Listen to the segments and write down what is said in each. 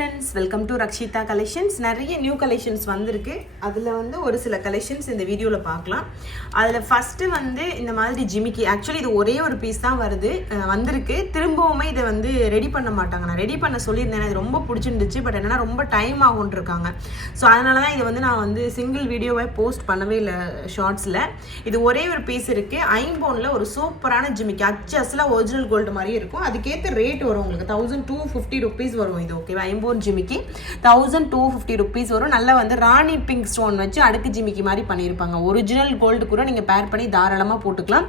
Friends, welcome to Rakshita Collections. நிறைய new collections வந்திருக்கு. அதில் வந்து ஒரு சில கலெக்ஷன்ஸ் இந்த வீடியோவில் பார்க்கலாம். அதில் ஃபஸ்ட்டு வந்து இந்த மாதிரி ஜிமிக்கி, ஆக்சுவலி இது ஒரே ஒரு பீஸ் தான் வந்திருக்கு. திரும்பவுமே இதை வந்து ரெடி பண்ண மாட்டாங்க. நான் ரெடி பண்ண சொல்லியிருந்தேன், இது ரொம்ப பிடிச்சிருந்துச்சு. பட் என்னன்னா ரொம்ப டைம் ஆகும்னு இருக்காங்க. ஸோ அதனால தான் இதை வந்து நான் வந்து சிங்கிள் வீடியோவை போஸ்ட் பண்ணவே இல்லை ஷார்ட்ஸில். இது ஒரே ஒரு பீஸ் இருக்குது. ஐம்போனில் ஒரு சூப்பரான ஜிமிக்கி, அச்சஸ்லாம் ஒரிஜினல் கோல்டு மாதிரியே இருக்கும். அதுக்கேற்ற ரேட் வரும் உங்களுக்கு 1250 rupees வரும். இது ஓகேவா? ஐம்போன் ஜிமிக்கி 1250 rupees வரும். நல்லா வந்து ராணி பிங்க் ஸ்டோன் வச்சு அடுக்கு ஜிமிக்கி மாதிரி பண்ணியிருப்பாங்க. ஒரிஜினல் கோல்டு கூட நீங்கள் பேர் பண்ணி தாராளமாக போட்டுக்கலாம்.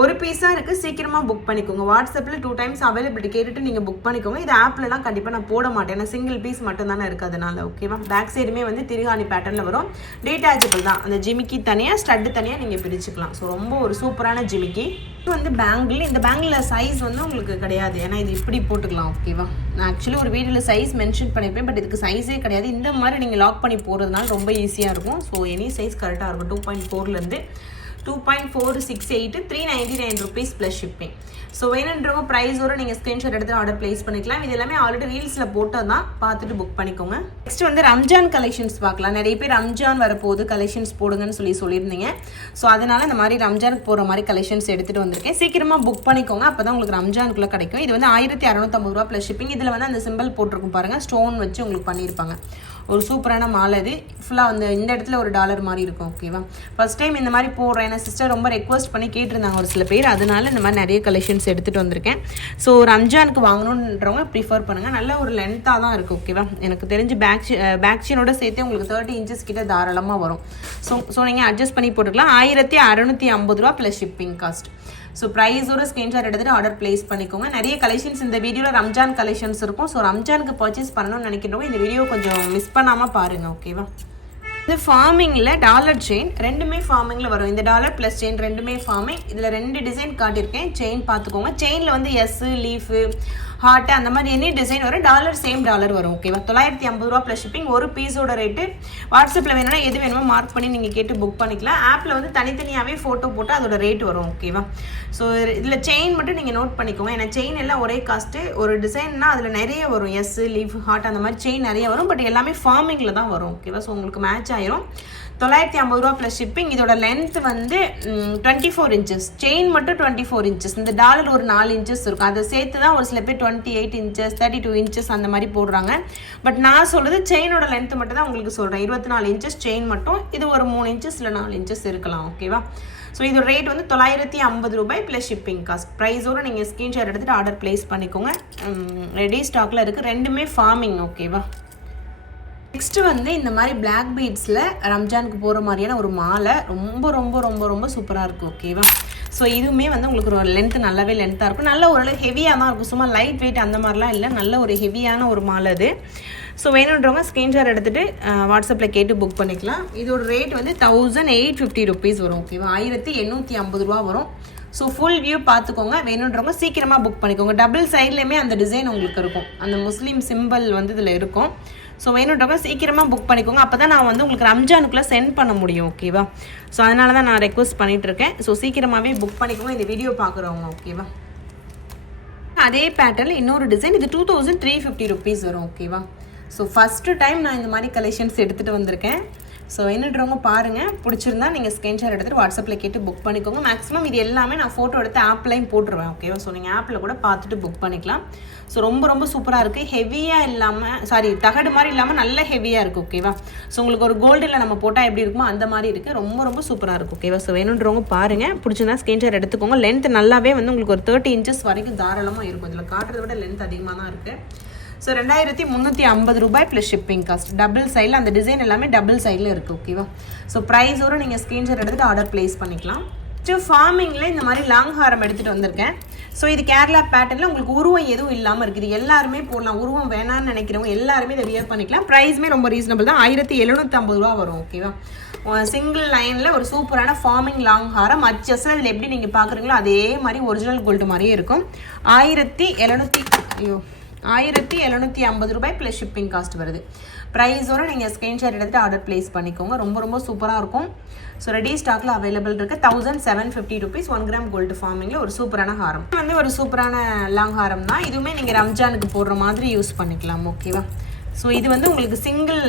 ஒரு பீஸாக இருக்குது. சீக்கிரமாக புக் பண்ணிக்கோங்க. வாட்ஸ்அப்பில் 2 times அவைலபிலிட்டி கேட்டுட்டு நீங்கள் புக் பண்ணிக்கோங்க. இது ஆப்லலாம் கண்டிப்பாக நான் போட மாட்டேன், ஏன்னா சிங்கிள் பீஸ் மட்டும் தானே இருக்குது. அதனால ஓகேவா? பேக் சைடுமே வந்து திருகாணி பேட்டர்னில் வரும். டீட்டாச்சபிள் தான். அந்த ஜிமிக்கி தனியாக, ஸ்டட்டு தனியாக நீங்கள் பிரிச்சுக்கலாம். ஸோ ரொம்ப ஒரு சூப்பரான ஜிமிக்கி. இது வந்து பேங்கிள். இந்த பேங்கிளில் சைஸ் வந்து உங்களுக்கு கிடையாது, ஏன்னா இது இப்படி போட்டுக்கலாம். ஓகேவா? நான் ஆக்சுவலி ஒரு வீடியோவில் சைஸ் மென்ஷன் பண்ணியிருப்பேன், பட் இதுக்கு சைஸே கிடையாது. இந்த மாதிரி நீங்கள் லாக் பண்ணி போடுறதுனால ரொம்ப ஈஸியாக இருக்கும். ஸோ எனி சைஸ் கரெக்டாக இருக்கும். 2.4லேருந்து 2.468 399 rupees ப்ளஸ் ஷிப்பிங். ஸோ வேணுன்றவங்க ப்ரைஸோட நீங்கள் ஸ்க்ரீன்ஷாட் எடுத்து ஆர்டர் ப்ளேஸ் பண்ணிக்கலாம். இது எல்லாமே ஆல்ரெடி ரீல்ஸில் போட்டால் தான் பார்த்துட்டு புக் பண்ணிக்கோங்க. நெக்ஸ்ட் வந்து ரம்ஜான் கலெக்ஷன்ஸ் பார்க்கலாம். நிறைய பேர் ரம்ஜான் வரப்போகுது, கலெக்ஷன்ஸ் போடுங்கன்னு சொல்லியிருந்தீங்க. ஸோ அதனால் இந்த மாதிரி ரம்ஜானுக்கு போகிற மாதிரி கலெக்ஷன்ஸ் எடுத்துகிட்டு வந்திருக்கேன். சீக்கிரமாக புக் பண்ணிக்கோங்க, அப்போ தான் உங்களுக்கு ரம்ஜானுக்குள்ளே கிடைக்கும். இது வந்து 1650 ரூபா ப்ளஸ் ஷிப்பிங். இதில் வந்து அந்த சிம்பிள் போட்டிருக்கும் பாருங்கள், ஸ்டோன் வச்சு உங்களுக்கு பண்ணியிருப்பாங்க. ஒரு சூப்பரான மாலை. இது ஃபுல்லாக வந்து இந்த இடத்துல ஒரு டாலர் மாதிரி இருக்கும். ஓகேவா? ஃபர்ஸ்ட் டைம் இந்த மாதிரி போடுறேன். ஏன்னா சிஸ்டர் ரொம்ப ரெக்வஸ்ட் பண்ணி கேட்டிருந்தாங்க ஒரு சில பேர், அதனால இந்த மாதிரி நிறைய கலெக்ஷன்ஸ் எடுத்துகிட்டு வந்திருக்கேன். ஸோ ரம்ஜானுக்கு வாங்கணுன்றவங்க ப்ரிஃபர் பண்ணுங்கள். நல்ல ஒரு லென்த்தாக தான் இருக்குது. ஓகேவா? எனக்கு தெரிஞ்சு பேக் செயினோட சேர்த்து உங்களுக்கு 30 inches கிட்ட தாராளமாக வரும். ஸோ நீங்கள் அட்ஜஸ்ட் பண்ணி போட்டுக்கலாம். 1650 ரூபா ப்ளஸ் ஷிப்பிங் காஸ்ட். ஸோ ப்ரைஸோட ஸ்க்ரீன்ஷாட் எடுத்துகிட்டு ஆர்டர் ப்ளேஸ் பண்ணிக்கோங்க. நிறைய கலெக்ஷன்ஸ் இந்த வீடியோவில் ரம்ஜான் கலெக்ஷன்ஸ் இருக்கும். ஸோ ரம்ஜானுக்கு பர்ச்சேஸ் பண்ணணும்னு நினைக்கிறவங்க இந்த வீடியோ கொஞ்சம் மிஸ் பண்ணாமல் பாருங்கள். ஓகேவா? இது ஃபார்மிங்கில் டாலர் செயின் ரெண்டுமே ஃபார்மிங்கில் வரும். இந்த டாலர் ப்ளஸ் செயின் ரெண்டுமே ஃபார்மிங். இதில் 2 டிசைன் காட்டியிருக்கேன். செயின் பார்த்துக்கோங்க. செயினில் வந்து எஸ்ஸு, லீஃபு, ஹார்ட்டு, அந்த மாதிரி எனி டிசைன் வரும். டாலர் சேம் டாலர் வரும். ஓகேவா? 950 ரூபா ப்ளஸ் ஷிப்பிங். ஒரு பீஸோட ரேட்டு. வாட்ஸ்அப்பில் வேணும்னா எது வேணுமோ மார்க் பண்ணி நீங்கள் கேட்டு புக் பண்ணிக்கலாம். ஆப்பில் வந்து தனித்தனியாகவே ஃபோட்டோ போட்டு அதோட ரேட் வரும். ஓகேவா? ஸோ இதில் செயின் மட்டும் நீங்கள் நோட் பண்ணிக்கோங்க, ஏன்னா செயின் எல்லாம் ஒரே காஸ்ட்டு. ஒரு டிசைன்னா அதில் நிறைய வரும். எஸ்ஸு, லீஃப், ஹார்ட், அந்த மாதிரி செயின் நிறைய வரும். பட் எல்லாமே ஃபார்மிங்கில் தான் வரும். ஓகேவா? ஸோ உங்களுக்கு மேட்ச் ஆயிரும். 950 ரூபா ப்ளஸ் ஷிப்பிங். இதோட லென்த் வந்து 24 inches. செயின் மட்டும் 24 inches. இந்த டாலர் ஒரு 4 inches இருக்கும். அதை சேர்த்து தான் ஒரு சில பேர் 28 inches 32 inches அந்த மாதிரி போடுறாங்க. பட் நான் சொல்கிறது செயினோட லென்த் மட்டும் தான் உங்களுக்கு சொல்கிறேன். 24 inches செயின் மட்டும். இது ஒரு 3 inches இல்லை 4 inches இருக்கலாம். ஓகேவா? ஸோ இதோட ரேட் வந்து 950 ரூபாய் ப்ளஸ் ஷிப்பிங் காஸ்ட். ப்ரைஸோடு நீங்கள் ஸ்க்ரீன்ஷாட் எடுத்துகிட்டு ஆர்டர் ப்ளேஸ் பண்ணிக்கோங்க. ரெடி ஸ்டாக்கில் இருக்குது. ரெண்டுமே ஃபார்மிங். ஓகேவா? நெக்ஸ்ட்டு வந்து இந்த மாதிரி பிளாக் பீட்ஸில் ரம்ஜானுக்கு போகிற மாதிரியான ஒரு மாலை ரொம்ப ரொம்ப ரொம்ப ரொம்ப சூப்பராக இருக்குது. ஓகேவா? ஸோ இதுவுமே வந்து உங்களுக்கு ஒரு லென்த்து நல்லாவே லென்த்தாக இருக்கும். நல்ல ஓரளவு ஹெவியாக தான் இருக்கும். சும்மா லைட் வெயிட் அந்த மாதிரிலாம் இல்லை. நல்ல ஒரு ஹெவியான ஒரு மாலை அது. ஸோ வேணுன்றவங்க ஸ்க்ரீன்ஷாட் எடுத்துகிட்டு வாட்ஸ்அப்பில் கேட்டு புக் பண்ணிக்கலாம். இதோட ரேட் வந்து 1850 rupees வரும். ஓகேவா? 1850 ரூபா வரும். ஸோ ஃபுல் வியூ பார்த்துக்கோங்க. வேணுன்றவங்க சீக்கிரமாக புக் பண்ணிக்கோங்க. டபுள் சைட்லேயுமே அந்த டிசைன் உங்களுக்கு இருக்கும். அந்த முஸ்லீம் சிம்பிள் வந்து இதில் இருக்கும். ஸோ வேணுன்றவங்க சீக்கிரமாக புக் பண்ணிக்கோங்க. அப்போ தான் நான் வந்து உங்களுக்கு ரம்ஜானுக்குள்ளே சென்ட் பண்ண முடியும். ஓகேவா? ஸோ அதனால தான் நான் ரெக்வஸ்ட் பண்ணிகிட்ருக்கேன். ஸோ சீக்கிரமாகவே புக் பண்ணிக்கோங்க இந்த வீடியோ பார்க்குறவங்க. ஓகேவா? அதே பேட்டர்னில் இன்னொரு டிசைன். இது 2350 rupees வரும். ஓகேவா? ஸோ ஃபஸ்ட்டு டைம் நான் இந்த மாதிரி கலெக்ஷன்ஸ் எடுத்துகிட்டு வந்திருக்கேன். ஸோ என்னன்றவங்க பாருங்கள். பிடிச்சிருந்தா நீங்கள் ஸ்க்ரீன்ஷாட் எடுத்துகிட்டு வாட்ஸ்அப்பில் கேட்டு புக் பண்ணிக்கோங்க. மேக்ஸிமம் இது எல்லாமே நான் ஃபோட்டோ எடுத்து ஆப்லையும் போட்டுருவேன். ஓகேவா? ஸோ நீங்கள் ஆப்பில் கூட பார்த்துட்டு புக் பண்ணிக்கலாம். ஸோ ரொம்ப ரொம்ப சூப்பராக இருக்குது. ஹெவியாக இல்லாமல் தகடு மாதிரி இல்லாமல் நல்ல ஹெவியாக இருக்குது. ஓகேவா? ஸோ உங்களுக்கு ஒரு கோல்டில் நம்ம போட்டால் எப்படி இருக்குமோ அந்த மாதிரி இருக்குது. ரொம்ப ரொம்ப சூப்பராக இருக்குது. ஓகேவா? ஸோ வேணுன்றவங்க பாருங்கள். பிடிச்சிருந்தா ஸ்க்ரீன்ஷாட் எடுத்துக்கோங்க. லென்த் நல்லாவே வந்து உங்களுக்கு ஒரு 30 inches வரைக்கும் தாராளமாக இருக்கும். இதில் காட்டுறதை விட லென்த் அதிகமாக தான் இருக்குது. ஸோ 2350 ரூபாய் ப்ளஸ் ஷிப்பிங் காஸ்ட். டபுள் சைடில் அந்த டிசைன் எல்லாமே டபுள் சைடில் இருக்குது. ஓகேவா? ஸோ ப்ரைஸோடு நீங்கள் ஸ்க்ரீன்ஷாட் எடுத்துகிட்டு ஆர்டர் ப்ளேஸ் பண்ணிக்கலாம். ஃபார்மிங்கில் இந்த மாதிரி லாங் ஹாரம் எடுத்துகிட்டு வந்திருக்கேன். ஸோ இது கேரளா பேட்டர்னில் உங்களுக்கு உருவம் எதுவும் இல்லாமல் இருக்குது. எல்லாருமே போடலாம். உருவம் வேணான்னு நினைக்கிறவங்க எல்லாருமே இதை வியர் பண்ணிக்கலாம். ப்ரைஸுமே ரொம்ப ரீசனபிள் தான். 1750 ரூபா வரும். ஓகேவா? சிங்கிள் லைனில் ஒரு சூப்பரான ஃபார்மிங் லாங் ஹாரம். அச்சஸில் இதில் எப்படி நீங்கள் பார்க்குறீங்களோ அதே மாதிரி ஒரிஜினல் கோல்டு மாதிரியே இருக்கும். 1750 ரூபாய் ப்ளஸ் ஷிப்பிங் காஸ்ட் வருது. ப்ரைஸோடு நீங்கள் ஸ்க்ரீன்ஷாட் எடுத்துகிட்டு ஆர்டர் ப்ளேஸ் பண்ணிக்கோங்க. ரொம்ப ரொம்ப சூப்பராக இருக்கும். ஸோ ரெடி ஸ்டாக்கில் அவைலபிள் இருக்குது. 1750 rupees 1 gram கோல்டு ஃபார்மிங்கில் ஒரு சூப்பரான ஹாரம். இது வந்து ஒரு சூப்பரான லாங் ஹாரம் தான். இதுவுமே நீங்கள் ரம்ஜானுக்கு போடுற மாதிரி யூஸ் பண்ணிக்கலாம். ஓகேவா? ஸோ இது வந்து உங்களுக்கு சிங்கிள்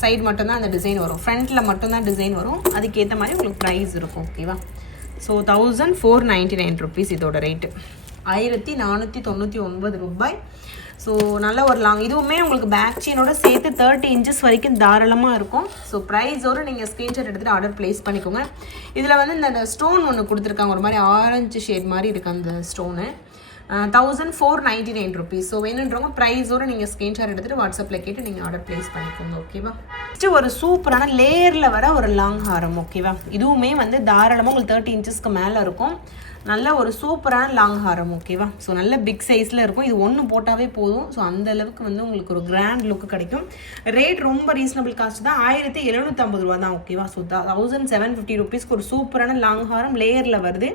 சைடு மட்டும்தான் அந்த டிசைன் வரும், ஃப்ரண்ட்டில் மட்டும்தான் டிசைன் வரும். அதுக்கேற்ற மாதிரி உங்களுக்கு ப்ரைஸ் இருக்கும். ஓகேவா? ஸோ 1499 ருபீஸ் இதோட ரேட்டு, 1499 ரூபாய். ஸோ நல்ல ஒரு லாங், இதுவுமே உங்களுக்கு பேக் செயினோட சேர்த்து 30 இன்ச்சஸ் வரைக்கும் தாராளமாக இருக்கும். ஸோ ப்ரைஸோடு நீங்கள் ஸ்க்ரீன்ஷாட் எடுத்துகிட்டு ஆர்டர் ப்ளேஸ் பண்ணிக்கோங்க. இதில் வந்து இந்த ஸ்டோன் ஒன்று கொடுத்துருக்காங்க, ஒரு மாதிரி ஆரஞ்சு ஷேட் மாதிரி இருக்குது அந்த ஸ்டோனு. 1499 ருபீஸ். ஸோ வேணுன்றவங்க ப்ரைஸோடு நீங்கள் ஸ்க்ரீன்ஷாட் எடுத்துகிட்டு வாட்ஸ்அப்பில் கேட்டு நீங்கள் ஆர்டர் ப்ளேஸ் பண்ணிக்கோங்க. ஓகேவா? நெக்ஸ்ட்டு ஒரு சூப்பரான லேயரில் வர ஒரு லாங் ஹாரம். ஓகேவா? இதுவுமே வந்து தாராளமாக உங்களுக்கு 30 இன்ச்சஸ்க்கு மேலே இருக்கும். நல்ல ஒரு சூப்பரான லாங் ஹாரம். ஓகேவா? ஸோ நல்ல பிக் சைஸில் இருக்கும். இது ஒன்று போட்டாவே போதும். ஸோ அந்த அளவுக்கு வந்து உங்களுக்கு ஒரு கிராண்ட் லுக்கு கிடைக்கும். ரேட் ரொம்ப ரீசனபிள் காஸ்ட் தான், 1750 ரூபா தான். ஓகேவா? ஸோ 1750 ருபீஸ்க்கு ஒரு சூப்பரான லாங் ஹாரம் லேயரில் வருது.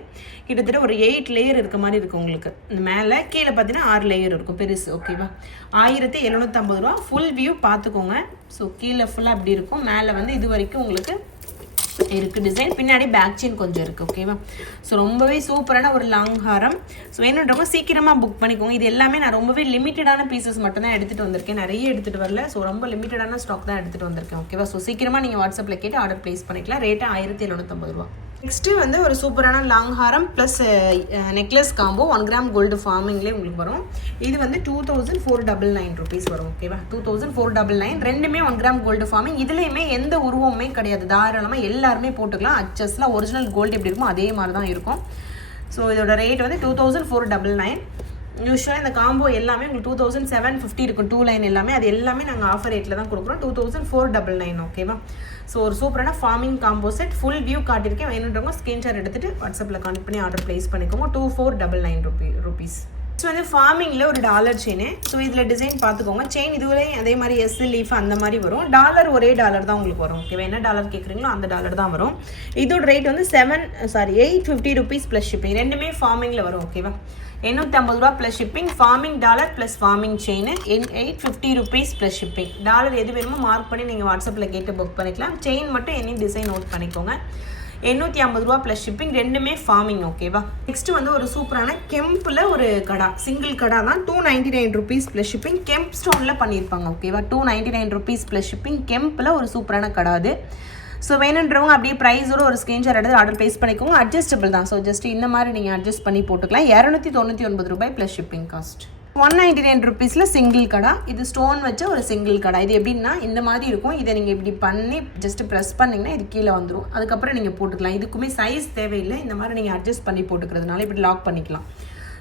கிட்டத்தட்ட ஒரு 8 லேயர் இருக்க மாதிரி இருக்கும் உங்களுக்கு. இந்த மேலே கீழே பார்த்தீங்கன்னா 6 லேயர் இருக்கும் பெருசு. ஓகேவா? 1750 ரூபா. ஃபுல் வியூ பார்த்துக்கோங்க. ஸோ கீழே ஃபுல்லாக அப்படி இருக்கும், மேலே வந்து இது வரைக்கும் உங்களுக்கு இருக்குது டிசைன், பின்னாடி பேக் செயின் கொஞ்சம் இருக்குது. ஓகேவா? ஸோ ரொம்பவே சூப்பரான ஒரு லாங் ஹாரம். ஸோ வேணுன்றவங்க சீக்கிரமாக புக் பண்ணிக்கோங்க. இது எல்லாமே நான் ரொம்பவே லிமிட்டடான பீசஸ் மட்டும் தான் எடுத்துகிட்டு வந்திருக்கேன், நிறைய எடுத்துகிட்டு வரல. ஸோ ரொம்ப லிமிட்டடான ஸ்டாக் தான் எடுத்துகிட்டு வந்திருக்கேன். ஓகேவா? ஸோ சீக்கிரமாக நீங்கள் வாட்ஸ்அப்பில் கேட்டு ஆர்டர் ப்ளேஸ் பண்ணிக்கலாம். ரேட்டு 1750 ரூபா. நெக்ஸ்ட்டு வந்து ஒரு சூப்பரான லாங் ஹாரம் plus necklace combo 1 gram gold ஃபார்மிங்லேயே உங்களுக்கு வரும். இது வந்து 2499 ருபீஸ் வரும். ஓகேவா? 2499. ரெண்டுமே 1 கிராம் கோல்டு ஃபார்மிங். இதுலேயுமே எந்த உருவமுமே கிடையாது, தாராளமாக எல்லாருமே போட்டுக்கலாம். அச்சஸ்லாம் ஒரிஜினல் கோல்டு எப்படி இருக்குமோ அதே மாதிரி தான் இருக்கும். ஸோ இதோட ரேட் வந்து 2499. யூஸ்வலாக இந்த காம்போ எல்லாமே உங்களுக்கு 2750 இருக்கும். 2 லைன் எல்லாமே, அது எல்லாமே நாங்கள் ஆஃபர் ரேட்டில் தான் கொடுக்குறோம். 2499. ஓகேவா? ஸோ ஒரு சூப்பரான farming combo set full view காட்டியிருக்கேன். வேணுன்றவங்க ஸ்க்ரீன்ஷாட் எடுத்துகிட்டு வாட்ஸ்அப்பில் கான்டெக்ட் பண்ணி ஆர்டர் ப்ளேஸ் பண்ணிக்கோங்க. 2499 ருபீஸ். ஸோ வந்து ஃபார்மிங்கில் ஒரு டாலர் செயின். ஸோ இதில் டிசைன் பார்த்துக்கோங்க. செயின் இதுவரையும் அதே மாதிரி எஸ் லீஃப் அந்த மாதிரி வரும். டாலர் ஒரே டாலர் தான் உங்களுக்கு வரும். ஓகேவா? என்ன டாலர் கேட்குறீங்களோ அந்த டாலர் தான் வரும். இதோட ரேட் வந்து 850 ருபீஸ் ப்ளஸ் ஷிப்பிங். ரெண்டுமே ஃபார்மிங்கில் வரும். ஓகேவா? 850 ரூபா plus shipping. Farming dollar plus farming chain 850 rupees plus shipping. Dollar எது வேணுமோ மார்க் பண்ணி நீங்கள் வாட்ஸ்அப்பில் கேட்டு புக் பண்ணிக்கலாம். செயின் மட்டும் எனி டிசைன் நோட் பண்ணிக்கோங்க. 850 ரூபா ப்ளஸ் ஷிப்பிங். ரெண்டுமே ஃபார்மிங். ஓகேவா? நெக்ஸ்ட் வந்து ஒரு சூப்பரான கெம்பில் ஒரு கடா, சிங்கிள் கடா தான். 299 ருபீஸ் ப்ளஸ் ஷிப்பிங். கெம்ப் ஸ்டோனில் பண்ணியிருப்பாங்க. ஓகேவா? 299 ருபீஸ் ப்ளஸ் ஷிப்பிங். கெம்பில் ஒரு சூப்பரான கடா அது. ஸோ வேணுன்றவங்க அப்படியே ப்ரைஸோட ஒரு ஸ்க்ரீன்ஷாட் எடுத்து ஆர்டர் ப்ளேஸ் பண்ணிக்கோங்க. அட்ஜஸ்டபிள் தான். ஸோ ஜஸ்ட் இந்த மாதிரி நீங்கள் அட்ஜஸ்ட் பண்ணி போட்டுக்கலாம். 299 ரூபாய் ப்ளஸ் ஷிப்பிங் காஸ்ட். 199 ருபீஸில் சிங்கிள் கடா. இது ஸ்டோன் வச்ச ஒரு சிங்கிள் கடா. இது எப்படின்னா இந்த மாதிரி இருக்கும். இதை நீங்கள் இப்படி பண்ணி ஜஸ்ட் ப்ரெஸ் பண்ணிங்கன்னா இது கீழே வந்துடும். அதுக்கப்புறம் நீங்கள் போட்டுக்கலாம். இதுக்குமே சைஸ் தேவையில்லை. இந்த மாதிரி நீங்கள் அட்ஜஸ்ட் பண்ணி போட்டுக்கிறதுனால இப்படி லாக் பண்ணிக்கலாம்.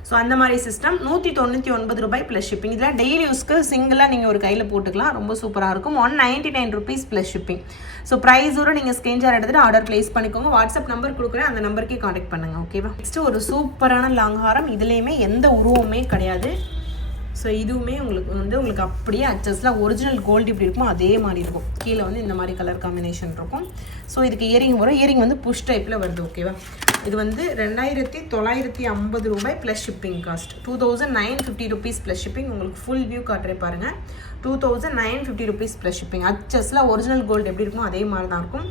ஸோ அந்த மாதிரி சிஸ்டம். 199 ரூபாய் ப்ளஸ் ஷிப்பிங். இதில் டெய்லி யூஸ்க்கு சிங்கிளாக நீங்கள் ஒரு கையில் போட்டுக்கலாம். ரொம்ப சூப்பராக இருக்கும். 199 ருபீஸ் ப்ளஸ் ஷிப்பிங். ஸோ ப்ரைஸோடு நீங்கள் ஸ்க்ரீன்ஷாட் எடுத்துகிட்டு ஆர்டர் ப்ளேஸ் பண்ணிக்கோங்க. வாட்ஸ்அப் நம்பர் கொடுக்குறேன், அந்த நம்பருக்கே காண்டாக்ட் பண்ணுங்கள். ஓகேவா? நெக்ஸ்ட்டு ஒரு சூப்பரான லாங் ஹாரம். இதுலேயுமே எந்த உருவமே கிடையாது. ஸோ இதுவுமே உங்களுக்கு அப்படியே அச்சஸ்லாம் ஒரிஜினல் கோல்டு இப்படி இருக்குமோ அதே மாதிரி இருக்கும். கீழே வந்து இந்த மாதிரி கலர் காம்பினேஷன் இருக்கும். ஸோ இதுக்கு இயரிங் வரும். இயரிங் வந்து புஷ் டைப்பில் வருது. ஓகேவா? இது வந்து 2950 ரூபாய் plus shipping cost. 2950 rupees plus shipping. உங்களுக்கு ஃபுல் வியூ காட்டுறேன் பாருங்கள். 2950 ருபீஸ் ப்ளஸ் ஷிப்பிங். அச்சஸ்லாம் ஒரிஜினல் கோல்டு எப்படி இருக்குமோ அதே மாதிரி தான் இருக்கும்.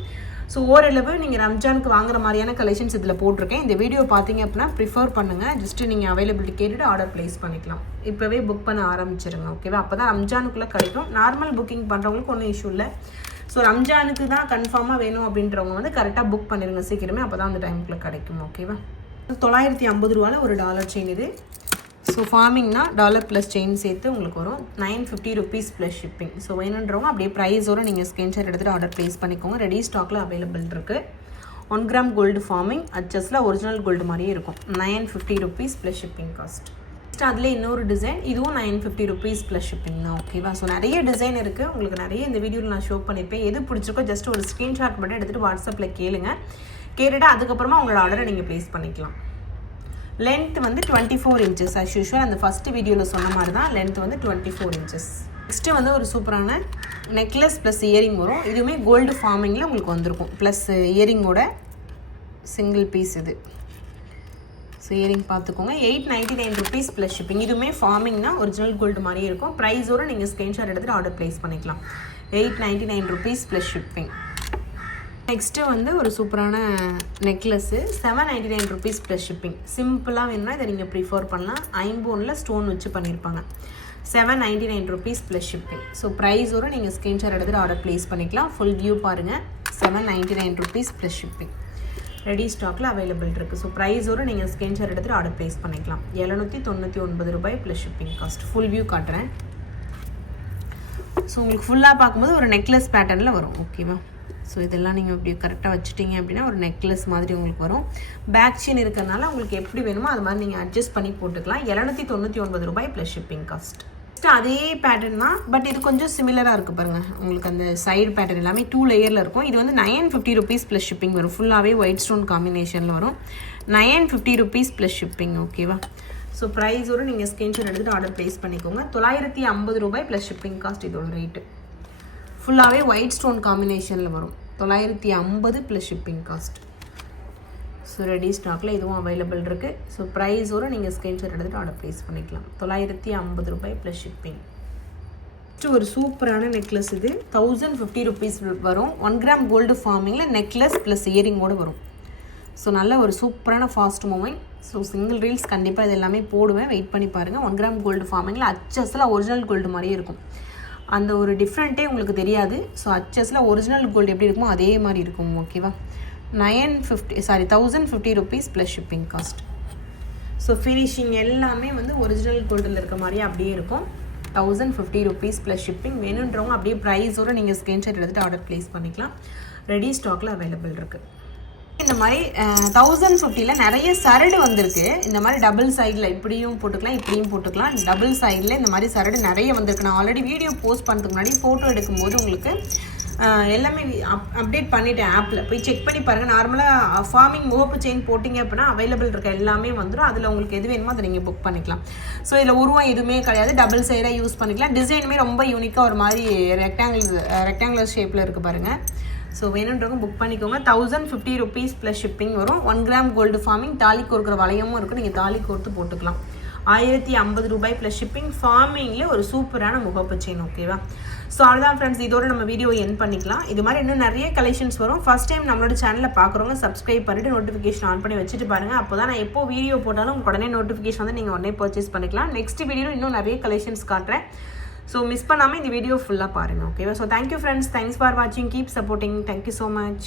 ஸோ ஓரளவு நீங்கள் ரம்ஜானுக்கு வாங்குற மாதிரியான கலெக்ஷன்ஸ் இதில் போட்டிருக்கேன். இந்த வீடியோ பார்த்தீங்க அப்படின்னா ப்ரிஃபர் பண்ணுங்கள். ஜஸ்ட்டு நீங்கள் அவைலபிலிட்டி கேட்டுட்டு ஆர்டர் ப்ளேஸ் பண்ணிக்கலாம். இப்போவே புக் பண்ண ஆரம்பிச்சிருங்க. ஓகேவா? அப்போ தான் ரம்ஜானுக்குள்ளே கிடைக்கும். நார்மல் புக்கிங் பண்ணுறவங்களுக்கு ஒன்றும் இஷ்யூ இல்லை. ஸோ ரம்ஜானுக்கு தான் கன்ஃபார்மாக வேணும் அப்படின்றவங்க வந்து கரெக்டாக புக் பண்ணிடுங்க சீக்கிரமே. அப்போ தான் அந்த டைமுக்குள்ளே கிடைக்கும். ஓகேவா? 950 ரூபாயில் ஒரு டாலர் செயின் இது. ஸோ ஃபார்மிங்னா டாலர் ப்ளஸ் செயின் சேர்த்து உங்களுக்கு வரும். 950 ருபீஸ் ப்ளஸ் ஷிப்பிங். ஸோ வேணுன்றவங்க அப்படியே ப்ரைஸோடு நீங்கள் ஸ்க்ரீன்ஷாட் எடுத்துகிட்டு ஆர்டர் ப்ளேஸ் பண்ணிக்கோங்க. ரெடி ஸ்டாக்கில் அவைலபிள் இருக்குது. 1 கிராம் கோல்டு ஃபார்மிங். அச்சஸில் ஒரிஜினல் கோல்டு மாதிரியே இருக்கும். 950 rupees plus shipping cost. Next அதில் இன்னொரு டிசைன். இதுவும் 950 ருபீஸ் ப்ளஸ் ஷிப்பிங் தான். ஓகேவா? ஸோ நிறைய டிசைன் இருக்குது. உங்களுக்கு நிறைய இந்த வீடியோவில் நான் ஷோ பண்ணியிருப்பேன். எது பிடிச்சிருக்கோ ஜஸ்ட் ஒரு ஸ்க்ரீன்ஷாட் மட்டும் எடுத்துகிட்டு வாட்ஸ்அப்பில் கேளுங்க. கேட்டுட்டு அதுக்கப்புறமா உங்களோட ஆர்டரை நீங்கள் ப்ளேஸ் பண்ணிக்கலாம். லென்த் வந்து 24 இன்ச்சஸ். அஸ் யூஷுவல் அந்த ஃபஸ்ட்டு வீடியோவில் சொன்ன மாதிரி தான் லென்த் வந்து 24 இன்ச்சஸ். நெக்ஸ்ட்டு வந்து ஒரு சூப்பரான நெக்லஸ் ப்ளஸ் இயரிங் வரும். இதுவுமே கோல்டு ஃபார்மிங்கில் உங்களுக்கு வந்திருக்கும். ப்ளஸ் இயரிங்கோட சிங்கிள் பீஸ் இது. ஸோ இயரிங் பார்த்துக்கோங்க. 899 ருபீஸ் ப்ளஸ் ஷிப்பிங். இதுவுமே ஃபார்மிங்னா ஒரிஜினல் கோல்டு மாதிரியே இருக்கும். ப்ரைஸோடு நீங்கள் ஸ்க்ரீன்ஷாட் எடுத்துகிட்டு ஆர்டர் ப்ளேஸ் பண்ணிக்கலாம். 899 ருபீஸ் ப்ளஸ் ஷிப்பிங். நெக்ஸ்ட்டு வந்து ஒரு சூப்பரான நெக்லஸ்ஸு 799 ருபீஸ் ப்ளஸ் ஷிப்பிங். சிம்பிளாக வேணும்னா இதை நீங்கள் ப்ரிஃபர் பண்ணலாம். ஐம்போனில் ஸ்டோன் வச்சு பண்ணியிருப்பாங்க. 799 rupees plus shipping. So price வரும், நீங்கள் ஸ்க்ரீன்ஷாட் எடுத்துகிட்டு ஆர்டர் ப்ளேஸ் பண்ணிக்கலாம். ஃபுல் வியூ பாருங்கள். 799 rupees ப்ளஸ் ஷிப்பிங் ரெடி ஸ்டாக்கில் அவைலபிள் இருக்குது. ஸோ ப்ரைஸ் வரும், நீங்கள் ஸ்க்ரீன்ஷாட் எடுத்துகிட்டு ஆர்டர் ப்ளேஸ் பண்ணிக்கலாம். 799 ரூபாய் plus shipping cost. Full view காட்டுறேன். ஸோ உங்களுக்கு ஃபுல்லாக பார்க்கும்போது ஒரு நெக்லஸ் பேட்டர்னில் வரும். ஓகேவா? ஸோ இதெல்லாம் நீங்கள் இப்படி கரெக்டாக வச்சுட்டிங்க அப்படின்னா ஒரு நெக்லஸ் மாதிரி உங்களுக்கு வரும். பேக் செயின் இருக்கிறதுனால உங்களுக்கு எப்படி வேணுமோ அது மாதிரி நீங்கள் அட்ஜஸ்ட் பண்ணி போட்டுக்கலாம். 799 ரூபாய் ப்ளஸ் ஷிப்பிங் காஸ்ட். அதே பேட்டர்ன் தான், பட் இது கொஞ்சம் சிமிலராக இருக்குது பாருங்கள். உங்களுக்கு அந்த சைடு பேட்டர்ன் எல்லாமே 2 லேயரில் இருக்கும். இது வந்து 950 rupees ப்ளஸ் ஷிப்பிங் வரும். ஃபுல்லாகவே ஒயிட் ஸ்டோன் காம்பினேஷனில் வரும். 950 rupees ப்ளஸ் ஷிப்பிங். ஓகேவா? ஸோ ப்ரைஸ் வரும், நீங்கள் ஸ்க்ரீன்ஷாட் எடுத்துகிட்டு ஆர்டர் ப்ளேஸ் பண்ணிக்கோங்க. 950 ரூபாய் ப்ளஸ் ஷிப்பிங் காஸ்ட் இதோட ரேட்டு. ஃபுல்லாகவே ஒயிட் ஸ்டோன் காம்பினேஷனில் வரும். 950 plus shipping cost. So ready ஸ்டாக்கில் இதுவும் அவைலபிள் இருக்குது. ஸோ ப்ரைஸ் வரும், நீங்கள் ஸ்க்ரீன்ஷாட் எடுத்துகிட்டு ஆர்டர் ப்ளேஸ் பண்ணிக்கலாம். 950 ரூபாய் ப்ளஸ் ஷிப்பிங். ஒரு சூப்பரான நெக்லஸ் இது. 1050 rupees வரும். 1 gram கோல்டு ஃபார்மிங்கில் நெக்லஸ் ப்ளஸ் இயரிங்கோடு வரும். ஸோ நல்ல ஒரு சூப்பரான fast moving. So single reels கண்டிப்பாக இது எல்லாமே போடுவேன். வெயிட் பண்ணி பாருங்கள். 1 gram கோல்டு ஃபார்மிங்கில் அச்சஸில் ஒரிஜினல் கோல்டு மாதிரியே இருக்கும். அந்த ஒரு டிஃப்ரெண்ட்டே உங்களுக்கு தெரியாது. ஸோ அச்சஸில் ஒரிஜினல் கோல்டு எப்படி இருக்குமோ அதே மாதிரி இருக்கும். ஓகேவா? 1050 rupees plus shipping cost. So finishing எல்லாமே வந்து ஒரிஜினல் கோல்டில் இருக்க மாதிரியே அப்படியே இருக்கும். 1050 rupees ப்ளஸ் ஷிப்பிங். வேணுன்றவங்க அப்படியே ப்ரைஸோடு நீங்கள் ஸ்க்ரீன்ஷாட் எடுத்துகிட்டு ஆர்டர் ப்ளேஸ் பண்ணிக்கலாம். ரெடி ஸ்டாக்கில் அவைலபிள் இருக்குது. இந்த மாதிரி 1050ல் நிறைய சரடு வந்திருக்கு. இந்த மாதிரி டபுள் சைடில் இப்படியும் போட்டுக்கலாம், இப்படியும் போட்டுக்கலாம். டபுள் சைடில் இந்த மாதிரி சரடு நிறைய வந்திருக்கு. நான் ஆல்ரெடி வீடியோ போஸ்ட் பண்ணுறதுக்கு முன்னாடி ஃபோட்டோ எடுக்கும்போது உங்களுக்கு எல்லாமே அப்டேட் பண்ணிவிட்டேன். ஆப்பில் போய் செக் பண்ணி பாருங்கள். நார்மலாக ஃபார்மிங் முகப்பு செயின் போட்டிங்க அப்படின்னா அவைலபிள் இருக்க எல்லாமே வந்துடும். அதில் உங்களுக்கு எது வேணுமோ அதை நீங்கள் புக் பண்ணிக்கலாம். ஸோ இதில் உருவம் எதுவுமே கிடையாது. டபுள் சைடாக யூஸ் பண்ணிக்கலாம். டிசைனுமே ரொம்ப யூனிக்காக ஒரு மாதிரி ரெக்டாங்குலர் ஷேப்பில் இருக்குது பாருங்கள். ஸோ வேணுன்றவங்க புக் பண்ணிக்கோங்க. 1050 rupees ப்ளஸ் ஷிப்பிங் வரும். 1 gram கோல்டு ஃபார்மிங். தாலி கோர்க்கிற வளையமும் இருக்குது. நீங்கள் தாலி கோர்த்து போட்டுக்கலாம். 1050 ரூபாய் ப்ளஸ் ஷிப்பிங். ஃபார்மிங்கில் ஒரு சூப்பரான முகப்பு செயின். ஓகேவா? ஸோ அவ்வளோதான் ஃப்ரெண்ட்ஸ். இதோட நம்ம வீடியோ எண்ட் பண்ணிக்கலாம். இது மாதிரி இன்னும் நிறைய கலெக்ஷன்ஸ் வரும். ஃபஸ்ட் டைம் நம்மளோட சேனலில் பார்க்குறவங்க சப்ஸ்கிரைப் பண்ணிவிட்டு நோட்டிஃபிகேஷன் ஆன் பண்ணி வச்சுட்டு பாருங்கள். அப்போ தான் நான் எப்போ வீடியோ போட்டாலும் உடனே நோட்டிஃபிகேஷன் வந்து நீங்கள் உடனே பர்ச்சேஸ் பண்ணிக்கலாம். நெக்ஸ்ட் வீடியோவில் இன்னும் நிறைய கலெக்ஷன்ஸ் காட்டுறேன். ஸோ மிஸ் பண்ணாமல் இந்த வீடியோ ஃபுல்லாக பாருங்கள். ஓகேவா? So thank you friends. Thanks for வாட்சிங். Keep supporting. Thank you so much.